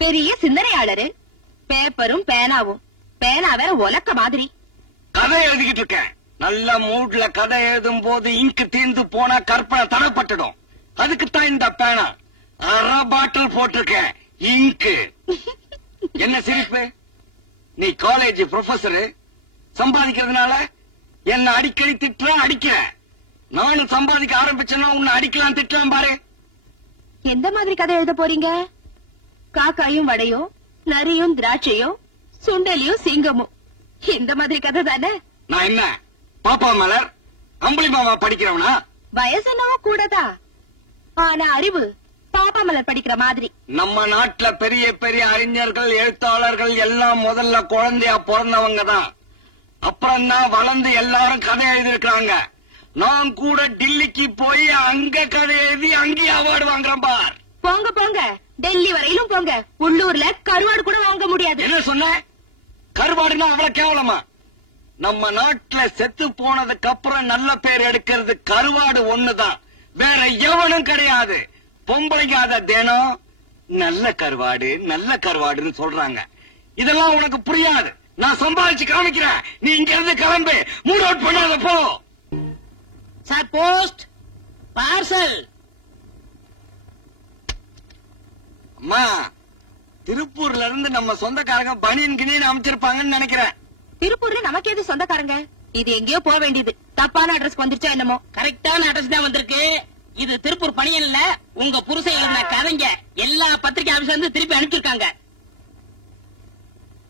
பெரிய சிந்தனையாளரு, பேப்பரும் பேனாவும். பேனா வேற உலக்க மாதிரி. கதை எழுதிக்கிட்டு இருக்கேன். நல்ல மூட்ல கதை எழுதும் போது இங்கு தீர்ந்து போனா கற்பனை தடப்பட்டுடும். அதுக்குத்தான் இந்த பேனா. அரை பாட்டில் போட்டிருக்கேன் இங்கு. என்ன சிரிப்பு? நீ காலேஜ் ப்ரொஃபசரு, சம்பாதிக்கிறதுனால என்ன அடிக்கடி அடிக்கிற. நானும் சம்பாதிக்க ஆரம்பிச்சேன்னா உன்னை அடிக்கலாம் திட்டலாம் பாரு. எந்த மாதிரி கதை எழுத போறீங்க? காக்காயும் வடையும், நரியும் திராட்சையும், சுண்டலியும் சிங்கமும், இந்த மாதிரி கதை தானே? நான் என்ன பாப்பா மலர் அம்புலி மாமா படிக்கிறவனா? வயசு என்னவோ கூடதா, ஆனா அறிவு பாப்பா மலர் படிக்கிற மாதிரி. நம்ம நாட்டுல பெரிய பெரிய அறிஞர்கள், எழுத்தாளர்கள் எல்லாம் முதல்ல குழந்தையா பிறந்தவங்க தான். அப்புறம் தான் வளர்ந்து எல்லாரும் கதை எழுதிருக்காங்க. நான் கூட டில்லிக்கு போய் அங்க கதை எழுதி அங்கேயே அவார்டு வாங்குறேன் பார். போங்க போங்க, டெல்லி வரையிலும் போங்க. உள்ளூர்ல கருவாடு கூட வாங்க முடியாது. என்ன சொன்ன? கருவாடுனா அவ்வளவு கேவலமா? நம்ம நாட்டுல செத்து போனதுக்கு அப்புறம் நல்ல பேர் எடுக்கிறது கருவாடு ஒண்ணுதான், வேற எவனும் கிடையாது. பொம்பளைங்க அத தினம் நல்ல கருவாடு நல்ல கருவாடுன்னு சொல்றாங்க. இதெல்லாம் உனக்கு புரியாது. நான் சம்பாதிச்சு காமிக்கிறேன். நீ இங்க இருந்து கிளம்பு. மூட் அவுட் பண்ணாத போ. Sir, post parcel. அம்மா, திருப்பூர்ல இருந்து நம்ம சொந்தக்காரங்க பனியன் கிணின்னு அமைச்சிருப்பாங்கன்னு நினைக்கிறேன். திருப்பூர்ல நமக்கு எது சொந்தக்காரங்க? இது எங்கேயோ போக வேண்டியது. தப்பான அட்ரஸ் வந்துருச்சா என்னமோ? கரெக்டான அட்ரஸ் தான் வந்திருக்கு. இது திருப்பூர் பணியன் இல்ல, உங்க புருஷன் எழுதின கதைங்க எல்லா பத்திரிகை ஆபீஸ்ல இருந்து திருப்பி அனுப்பிச்சிருக்காங்க.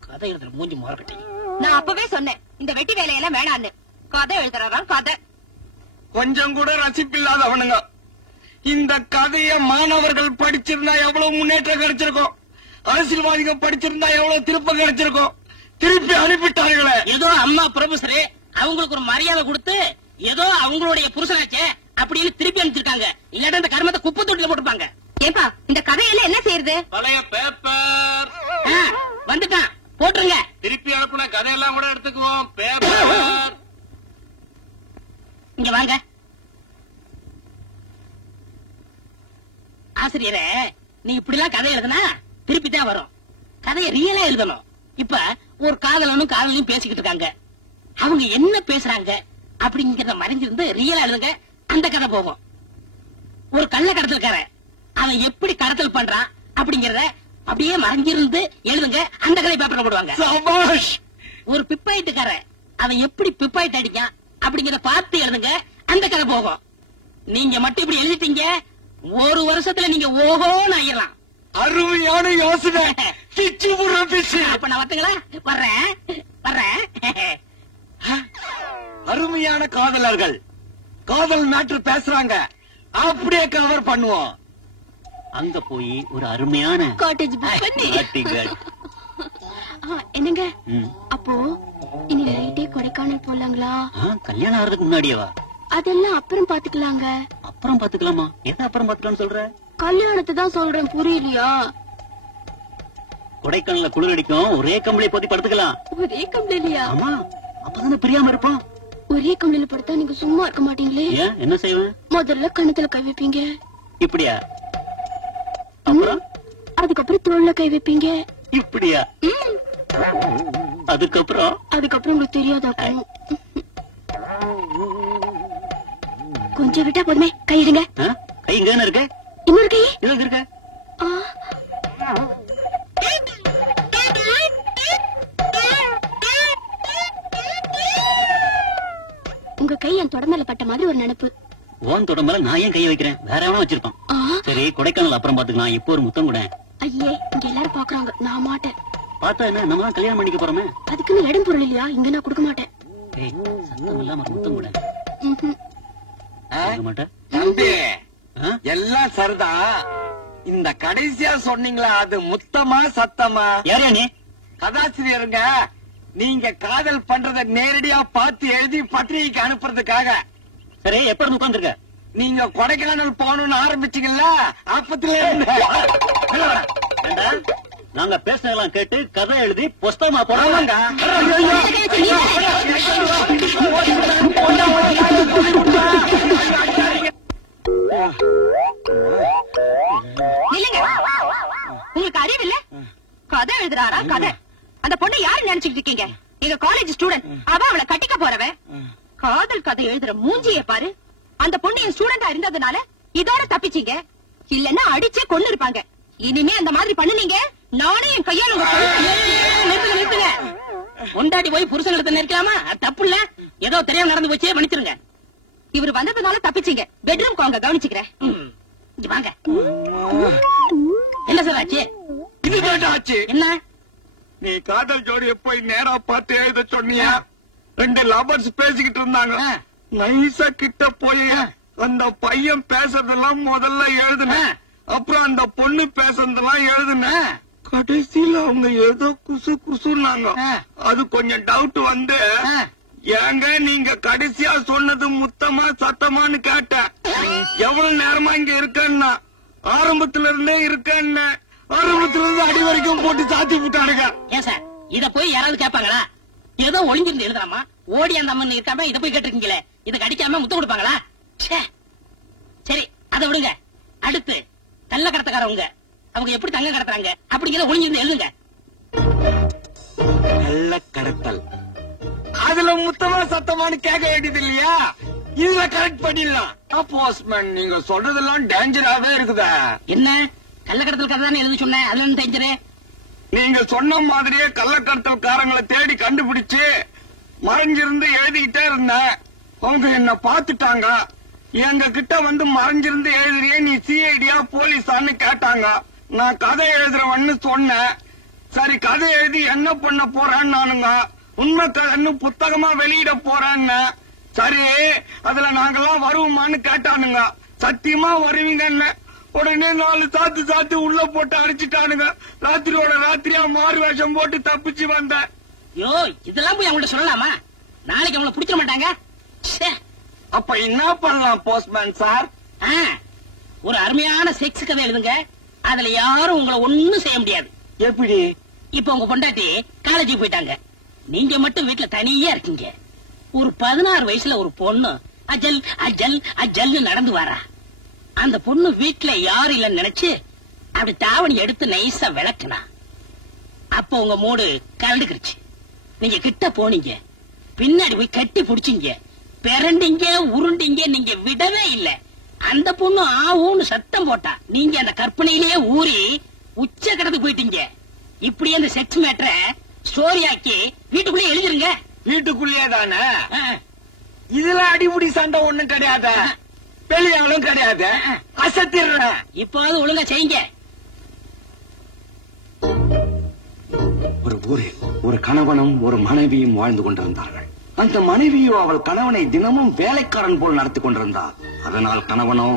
கதை எழுதுற மூஞ்சி முறக்கட்டி. நான் அப்பவே சொன்னேன் இந்த வெட்டி வேலையெல்லாம் வேணான்னு. கதை எழுதுறாராம் கதை. கொஞ்சம் கூட ரசிப்பில்லாதவனுங்க. இந்த கதைய மாணவர்கள் படிச்சிருந்தா எவ்வளவு முன்னேற்றம் கிடைச்சிருக்கும். அரசியல்வாதிகள் படிச்சிருந்தா எவ்வளவு திருப்பம் கிடைச்சிருக்கும். திருப்பி அனுப்பிட்டார்களே. ஏதோ அம்மா ப்ரொஃபசர் அவங்களுக்கு ஒரு மரியாதை கொடுத்து ஏதோ அவங்களுடைய புருஷனாச்சே அப்படின்னு திருப்பி அனுப்பிச்சிருக்காங்க. இல்லாட்ட இந்த கர்மத்தை குப்பை தொட்டில போட்டுப்பாங்க. ஏப்பா, இந்த கதையில என்ன செய்யறது? பழைய பேப்பர் வந்துட்டான், போட்டுருங்க. திருப்பி அனுப்புன கதையெல்லாம் கூட எடுத்துக்குவோம். பேப்பர் இங்க வாங்க. ஆசிரியரே, நீ இப்படி எல்லாம் கதை எழுதுனா திருப்பி தான் வரும். கதையை ரியலா எழுதணும். இப்ப ஒரு காதலனும் காதலையும் பேசிக்கிட்டு இருக்காங்க. அவங்க என்ன பேசுறாங்க அப்படிங்கறத மறைஞ்சிருந்து ரியலா எழுதுங்க. அந்த கதை போகும். ஒரு கள்ள கடத்தல்காரன் அவன் எப்படி கடத்தல் பண்றான் அப்படிங்கறத அப்படியே மறைஞ்சிருந்து எழுதுங்க. அந்த கதை பேப்பர்ல போடுவாங்க. ஒரு பிப்பாயிட்டுக்காரன் அவன் எப்படி பிப்பாயிட்டு அடிக்கான் அப்படிங்கறத பார்த்து எழுதுங்க. அந்த கதை போகும். நீங்க மட்டும் இப்படி எழுதிட்டீங்க, ஒரு வருஷத்துல நீங்க ஓஹோன்னு ஆயிரலாம். அருமையான யோசனை. அப்ப நான் வத்துங்களா? வர்றேன். அருமையான காதலர்கள் காதல் மேட்ரு பேசுறாங்க. அப்படியே கவர் பண்ணுவோம். அங்க போய் ஒரு அருமையான காட்டேஜ் புக் பண்ணி. என்னங்க அப்போ இனி நைட்டே கொடைக்கானல் போலாங்களா? கல்யாணம் ஆறதுக்கு முன்னாடியேவா? அதெல்லாம் அப்புறம் பாத்துக்கலாங்க. அப்புறம் பாத்துக்கலாமா? எதை அப்புறம் பாத்துக்கலாம்னு சொல்ற? கல்யாணத்தை தான் சொல்றேன், புரியலையா? கொடைக்கானல்ல குளிர் அடிக்கும், ஒரே கம்பளி போத்தி படுத்துக்கலாம். ஒரே கம்பளியா? ஆமா, அப்பதானே பிரியாம இருப்போம். ஒரே கம்பளியில படுத்தா நீங்க சும்மா இருக்க மாட்டீங்களே. ஏன், என்ன செய்வேன்? முதல்ல கண்ணத்துல கை வைப்பீங்க. இப்படியா? அப்புறம் அதுக்கப்புறம் தோல்ல கை வைப்பீங்க. இப்படியா? அதுக்கப்புறம் உங்களுக்கு தெரியாதாக்கும். கொஞ்சம் விட்டா போதுமே. கை எடுங்க. கை இங்க இருக்கு. இன்னொரு கை இங்க இருக்க. உங்க கை என் தொடமேல பட்ட மாதிரி ஒரு நினைப்பு. ஓன் தொடமேல நான் ஏன் கை வைக்கிறேன்? வேற எவனா வச்சிருப்பான். சரி, கொடைக்கானல் அப்புறம் பாத்துக்கலாம். இப்போ ஒரு முத்தம் கூட. ஐயே, இங்க எல்லாரும் பாக்குறாங்க, நான் மாட்டேன். பார்த்தா என்ன, நம்ம தான் கல்யாணம் பண்ணிக்க போறோமே. அதுக்குன்னு இடம் பொருள் இல்லையா? இங்க நான் கொடுக்க மாட்டேன். சத்தம் இல்லாம முத்தம் கூட மாட்டேன். தம்பி, எல்லாம் சரிதான். இந்த கடைசியா சொன்னீங்களா, அது முத்தமா சத்தமா? யாரையா நீ? கதாசிரியருங்க. நீங்க காதல் பண்றத நேரடியா பார்த்து எழுதி பத்திரிகைக்கு அனுப்புறதுக்காக. சரி, எப்ப இருந்து உட்கார்ந்துருக்க? நீங்க கொடைக்கானல் போகணும்னு ஆரம்பிச்சீங்கல்ல, அப்பத்துல இருந்து. நாங்க பேசினதெல்லாம் கேட்டு கதை எழுதி புஸ்தகமா போறாங்க. நினைச்சுட்டு இருக்கீங்க? எங்க காலேஜ் ஸ்டூடெண்ட், அவ அவளை கட்டிக்க போறவ. காதல் கதை எழுதுற மூஞ்சியை பாரு. அந்த பொண்ணு என் ஸ்டூடெண்டா இருந்ததுனால இதோட தப்பிச்சீங்க. இல்லன்னா அடிச்சே கொண்டு இருப்பாங்க. இனிமே அந்த மாதிரி பண்ணுனீங்க, நானே என் கையால நிறுத்துங்க. கொண்டாடி போய் புருஷன் எடுத்து நிற்கலாமா? தப்பு இல்ல, ஏதோ தெரியாம நடந்து போச்சே, மன்னிச்சிருங்க. இவர் வந்ததுனால தப்பிச்சீங்க. பெட்ரூம் வாங்க, கவனிச்சுக்கிறேன். வாங்க. என்ன சார் ஆச்சு? இதுதான் ஆச்சு. என்ன? நீ காதல் ஜோடியை போய் நேரா பார்த்து எழுத சொன்னியா? 2 லவர்ஸ் பேசிக்கிட்டு இருந்தாங்க. நைசா கிட்ட போய் அந்த பையன் பேசுறதெல்லாம் முதல்ல எழுதுன, அப்புறம் அந்த பொண்ணு பேசுறதெல்லாம் எழுதுன. கடைசியில அவங்க ஏதோ குசு குசுன்னாங்க. அது கொஞ்சம் டவுட் வந்து, ஏங்க நீங்க கடைசியா சொன்னது முத்தமா சத்தமான்னு கேட்டேன். எவ்வளவு நேரமா இங்க இருக்கேன்னா, ஆரம்பத்துல இருந்தே இருக்கேன்னு. ஆரம்பத்துல இருந்து அடி வரைக்கும் போட்டு சாத்தி விட்டானுங்க. ஏன் சார், இத போய் யாராவது கேட்பாங்களா? ஏதோ ஒளிஞ்சிருந்து எழுதலாமா? ஓடி அந்த அம்மன் இருக்காம இத போய் கேட்டிருக்கீங்களே, இதுக்கு அடிக்காம முத்தம் கொடுப்பாங்களா? சரி, அதை விடுங்க. அடுத்து கள்ள கடத்தக்காரவங்க, அவங்க எப்படி தங்க கடத்துறாங்க அப்படிங்கிறத ஒளிஞ்சிருந்து எழுதுங்க. கள்ள கடத்தல், அதுல முத்தமா சத்தமானு கேட்க வேண்டியது இல்லையா? இதுல கரெக்ட் பண்ணிடலாம். போஸ்ட்மேன், நீங்க சொல்றதெல்லாம் டேஞ்சராவே இருக்குதா? என்ன கள்ள கடத்தல் கதை தானே எழுதி சொன்னேன், அதுல என்ன டேஞ்சரு? நீங்க சொன்ன மாதிரியே கள்ளக்கடத்தல்காரங்களை தேடி கண்டுபிடிச்சு மறைஞ்சிருந்து எழுதிக்கிட்டே இருந்தேன். அவங்க என்ன பாத்துட்டாங்க. எங்க கிட்ட வந்து மறைஞ்சிருந்து எழுதுறியே, நீ சிஐடியா போலீஸான்னு கேட்டாங்க. நான் கதை எழுதுறவன்னு சொன்னேன். சரி, கதை எழுதி என்ன பண்ண போறேன்னு நானுங்க. உண்மை கதைன்னு புத்தகமா வெளியிட போறேன்னு. சரி, அதுல நாங்கெல்லாம் வருவோமான்னு கேட்டானுங்க. சத்தியமா வருவீங்கன்னு. உடனே 4 சாத்து உள்ள போட்டு அடிச்சுட்டானுங்க. ராத்திரியோட ராத்திரியா மாறு வேஷம் போட்டு தப்பிச்சு வந்தேன். யோ, இதெல்லாம் போய் அவங்கள்ட்ட சொல்லலாமா? நாளைக்கு அவங்கள பிடிச்சிட மாட்டாங்க. அப்ப என்ன பண்ணலாம் போஸ்ட்மேன் சார்? ஒரு அருமையான செக்ஸ் கதை எழுதுங்க. அதுல யாரும் உங்களை ஒண்ணும் செய்ய முடியாது. எப்படி? இப்ப உங்க பொண்டாட்டி காலேஜ் போயிட்டாங்க, நீங்க மட்டும் வீட்டுல தனியா இருக்கீங்க. ஒரு 16 வயசுல ஒரு பொண்ணு அஜல் அஜல் அஜல்னு நடந்து வரா. அந்த பொண்ணு வீட்டுல யாரும் இல்லன்னு நினைச்சு அப்படி தாவணி எடுத்து நைஸா விளக்குனா. அப்ப உங்க மூடு கலந்துக்கிருச்சு. நீங்க கிட்ட போனீங்க, பின்னாடி போய் கட்டி புடிச்சீங்க, பிறண்டிங்க உருண்டிங்க, நீங்க விடவே இல்ல. அந்த பொண்ணு ஆவுன்னு சத்தம் போட்டா, நீங்க அந்த கற்பனையிலேயே ஊறி உச்ச கடந்து போயிட்டீங்க. இப்படி அந்த செக்ஸ் மேட்டரை ஸ்டோரி ஆக்கி வீட்டுக்குள்ளே எழுதிருங்க. வீட்டுக்குள்ளேயே தானே? இதுல அடிபுடி சண்டை ஒண்ணும் கிடையாது, வெளியாங்களும் கிடையாது. அசத்திடுறேன். இப்போது ஒழுங்கா செய்யுங்க. ஒரு ஊரில் ஒரு கணவனும் ஒரு மனைவியும் வாழ்ந்து கொண்டிருந்தார்கள். அந்த மனைவியோ அவள் கணவனை தினமும் வேலைக்காரன் போல் நடத்தி கொண்டிருந்தார். அதனால் கணவனோ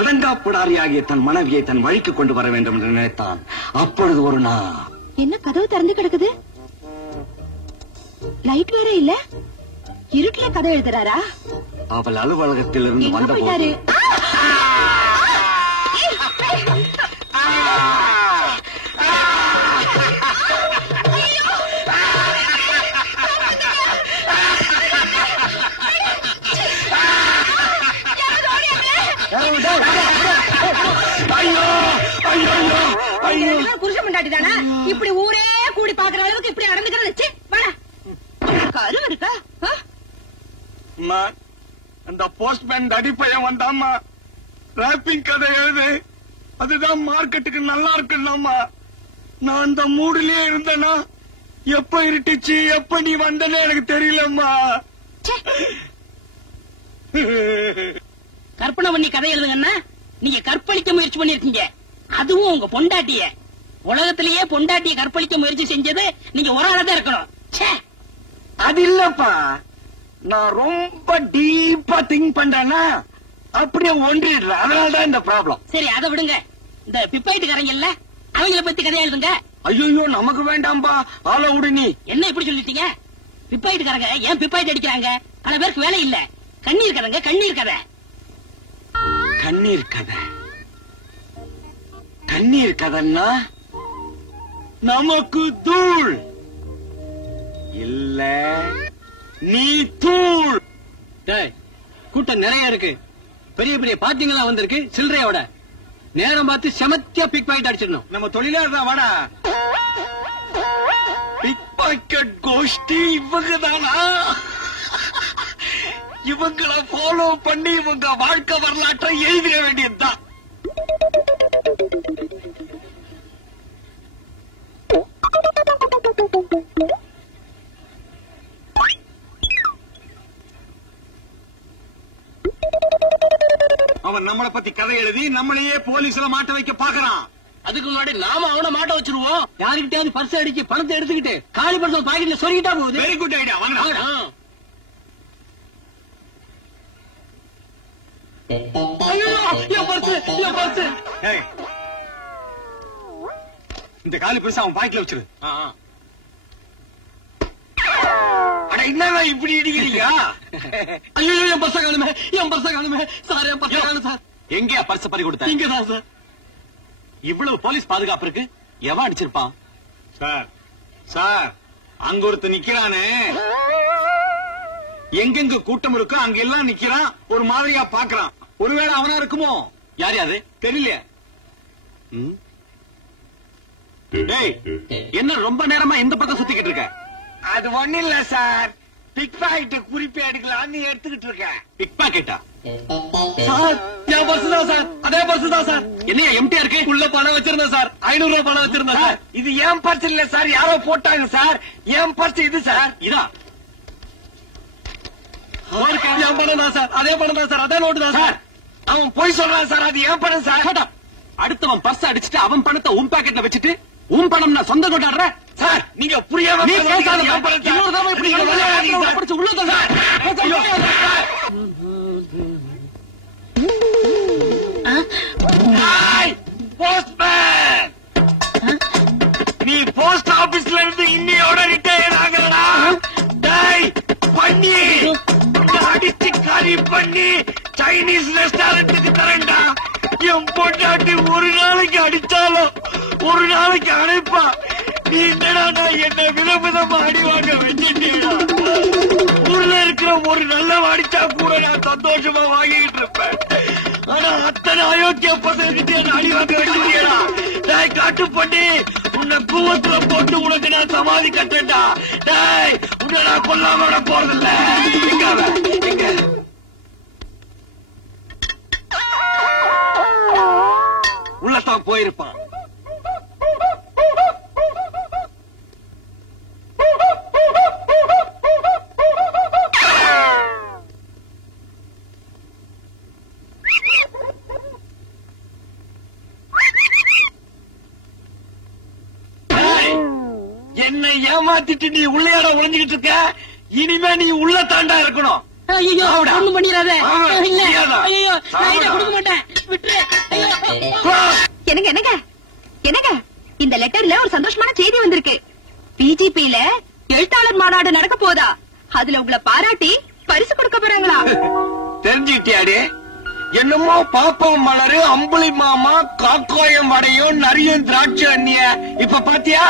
அடங்காப்புடாரியாகிய தன் மனைவியை தன் வழிக்கு கொண்டு வர வேண்டும் என்று நினைத்தான். அப்பொழுது ஒரு நாள், என்ன கதவு திறந்து கிடக்குது? லைட் வேற இல்ல. இருட்டுல கதை எழுதுறாரா? அவள் அலுவலகத்தில் இருந்து வந்த போயிட்டாரு. புருஷ முண்டாட்டி தானா இப்படி ஊரே கூடி பாக்குற அளவுக்கு இப்படி நடந்துக்கிறது? கரு இருக்கா? அந்த போஸ்ட்மேன் அடிப்பையன் வந்தாமா, ராப்பிங் கதை எழுது, அதுதான் மார்க்கெட்டுக்கு நல்லா இருக்குன்னாமா. நான் அந்த மூடுலயே இருந்தேனா, எப்ப இருட்டுச்சு எப்ப நீ வந்தனே எனக்கு தெரியலம்மா. கற்பனை பண்ணி கதை எழுதுங்கன்னா நீங்க கற்பழிக்க முயற்சி பண்ணிருக்கீங்க. அதுவும் உங்க பொண்டாட்டிய. உலகத்திலேயே பொண்டாட்டிய கற்பழிக்க முயற்சி செஞ்சது நீங்க ஒரு ஆளா தான் இருக்கணும். அது இல்லப்பா, நான் ரொம்ப டீப்பா திங்க் பண்றேன்னா அப்படியே ஒன்றிடுறேன். அதனாலதான் இந்த ப்ராப்ளம். சரி, அதை விடுங்க. இந்த பிப்பாயிட்டுக்காரங்கல்ல, அவங்கள பத்தி கதையா எழுதுங்க. ஐயோ, நமக்கு வேண்டாம்பா, ஆள விடு. நீ என்ன இப்படி சொல்லிட்டீங்க? பிப்பாயிட்டுக்காரங்க ஏன் பிப்பாயிட்டு அடிக்கிறாங்க? பல பேருக்கு வேலை இல்ல. கண்ணீர் கதைங்க, கண்ணீர் கதை. கண்ணீர் கதை, கண்ணீர் கதைன்னா நமக்கு தூள் இல்ல, நீ தூள். கூட்டம் நிறைய இருக்கு, பெரிய பெரிய பாத்திங்கெல்லாம் வந்திருக்கு. சில்லறையோட நேரம் பார்த்து செமத்தியா பிக் பாயிண்ட் அடிச்சிடணும். நம்ம தொழிலாளர் தான். வாடா. பிக் பாக்கெட் கோஷ்டி இவங்கதானா? இவங்களை ஃபாலோ பண்ணி இவங்க வாழ்க்கை வரலாற்றை எழுதிட வேண்டியதுதான். அவன் நம்மளை பத்தி கதை எழுதி நம்மளையே போலீஸ்ல மாட்ட வைக்க பாக்குறான். அதுக்கு முன்னாடி நாம அவனை மாட்ட வச்சிருவோம். யாருக்கிட்டயாவது பர்ஸ் அடிச்சு பணத்தை எடுத்துக்கிட்டு காலி பர்ஸ் பாக்கெட்ல சொருகிட்டா போகுது. Very good idea. வாங்க. இந்த காலி பர்ஸ் அவன் பாக்கெட்ல வச்சிரு. அட என்ன இப்படி இடிக்கிறீங்க? ஐயோ என் பர்ஸ காணுமே, என் பர்ஸ காணுமே சார், என் பர்ஸ காணும் சார். எங்கயா பர்ஸ் பறி கொடுத்த? இங்கதான் சார். இவ்வளவு போலீஸ் பாதுகாப்பு இருக்கு, எவன் அடிச்சிருப்பான்? சார் சார், அங்க ஒருத்த நிக்கிறானே, எங்கெங்க கூட்டம் இருக்கோ அங்கெல்லாம் நிக்கிறான், ஒரு மாதிரியா பாக்குறான். ஒருவேளை அவனா இருக்குமோ? யார் யாரு தெரியல. டேய், என்ன ரொம்ப நேரமா இந்த பக்கம் சுத்திக்கிட்டு இருக்க? அது ஒண்ணு இல்ல சார், பிக் பாக்கெட் குறிப்பே எடுக்கலாம்னு எடுத்துக்கிட்டு இருக்கேன். பிக் பாக்கெட்டா? சார் என் பர்ஸ் தான் சார், அதே பர்ஸ் தான் சார். என்னையா எம்டியா இருக்கு? உள்ள பணம் வச்சிருந்தேன் சார், 500 ரூபாய் பணம் வச்சிருந்தேன் சார். இது ஏன் பர்ஸ் இல்ல சார், யாரோ போட்டாங்க சார். ஏன் பர்ஸ் இது சார். இதா என் பணம் தான் சார், அதே பணம் தான் சார், அதே நோட்டு தான் சார். அவன் போய் சொல்றான் சார், அது ஏன் பணம் சார். அடுத்தவன் பர்ஸ் அடிச்சுட்டு அவன் பணத்தை உன் பாக்கெட்ல வச்சுட்டு உன் பணம் நான் சொந்த கொண்டாடுற சார். நீங்க புரியாம நீ போஸ்ட் ஆபீஸ்ல இருந்து இன்னையோட ரிட்டையர் ஆகிறடா. பண்ணி அடிச்சு கறி பண்ணி சைனீஸ் ரெஸ்டாரண்ட்டுக்கு தரேன்டா. என் பொண்டாட்டி ஒரு நாளைக்கு அடிச்சாலும் ஒரு நாளைக்கு அழைப்பா. நீ என்னடா என்ன விதவிதமா அடி வாங்க வச்சுட்டீங்களா? ஊர்ல இருக்கிற ஒரு நல்ல அடிச்சா கூட நான் சந்தோஷமா வாங்கிட்டு இருப்பேன். ஆனா அத்தனை அயோக்கிய பசங்கிட்ட அடி வாங்க வச்சுட்டீங்களா? நான் காட்டு பண்ணி உன்னை கூவத்துல போட்டு உனக்கு நான் சமாதி கட்டேன்டா. டேய், உன்னை நான் கொல்லாம விட போறதில்ல. உள்ளத்தான் போயிருப்பான். என்னை ஏமாத்திட்டு நீ உள்ளையாட ஒளிஞ்சுக்கிட்டு இருக்க. இனிமே நீ உள்ள தாண்டா இருக்கணும். ஐயோ ஒண்ணும் பண்ணிடாத. இல்ல ஐயோ நான் இதை கொடுக்க மாட்டேன், விட்டுரு. என்னங்க என்னங்க என்னங்க, இந்த லெட்டர்ல ஒரு சந்தோஷமான செய்தி வந்திருக்கு. பிஜிபில எழுத்தாளர் மாநாடு நடக்க போதா, அதுல உங்களை பாராட்டி பரிசு கொடுக்க போறாங்களா? தெரிஞ்சுக்கிட்டியாடி? என்னமோ பாப்பம் மலரு, அம்புலி மாமா, காக்காயம் வடையும் நரியும் திராட்சை அண்ணிய இப்ப பாத்தியா?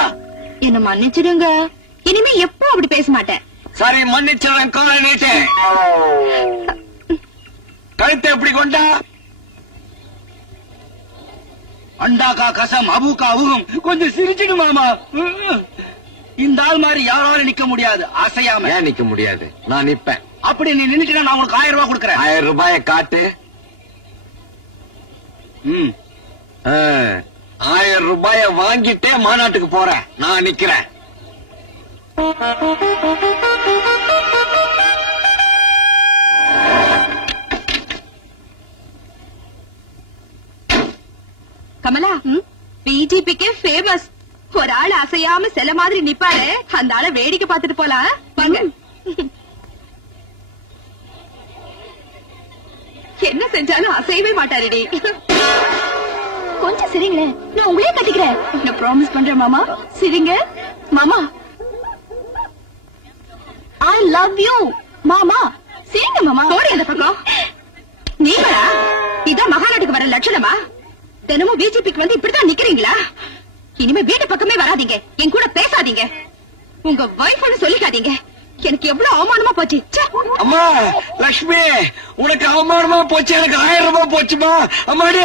என்ன மன்னிச்சிடுங்க, இனிமே எப்போ அப்படி பேச மாட்டேன். சரி மன்னிச்சிடறேன். கால நீட்டேன். கழுத்தை எப்படி கொண்டா? அண்டாக்கா கசம் அபுக்கா அவுகும். கொஞ்சம் சிரிச்சிடு மாமா. இந்த ஆள் மாதிரி யாராலும் நிக்க முடியாது அசையாம. ஏன் நிக்க முடியாது? நான் நிப்பேன். அப்படி நீ நின்னுட்டா நான் உங்களுக்கு 1000 ரூபாய் கொடுக்கறேன். 1000 ரூபாயை காட்டு. 1000 ரூபாய வாங்கிட்டே மாநாட்டுக்கு போறேன். நான் நிக்கிறேன். கமலா, பிஜிபிக்கே ஃபேமஸ். ஒரு ஆள் அசையாம சில மாதிரி நிப்பாரு, அந்த ஆளை வேடிக்கை பார்த்துட்டு போலாம். வாங்க. என்ன செஞ்சாலும் அசையவே மாட்டாருடி. கொஞ்சம் சிரிங்களேன், நான் உங்களே கட்டிக்கிறேன். நான் ப்ராமிஸ் பண்றேன் மாமா. சிரிங்க மாமா. ஐ லவ் யூ மாமா. சிரிங்க மாமா. ஓடி அந்த பக்கம். நீங்களா? இதான் மகாநாட்டுக்கு வர லட்சணமா? தினமும் பிஜேபிக்கு வந்து இப்படித்தான் நிக்கிறீங்களா? இனிமே வீட்டு பக்கமே வராதீங்க, என் கூட பேசாதீங்க, உங்க வைஃப்னு சொல்லிக்காதீங்க. எனக்கு எவ்வளவு அவமானமா போச்சு. அம்மா லட்சுமி, உனக்கு அவமானமா போச்சு, எனக்கு 1000 ரூபாய் போச்சுமா. அம்மாடி.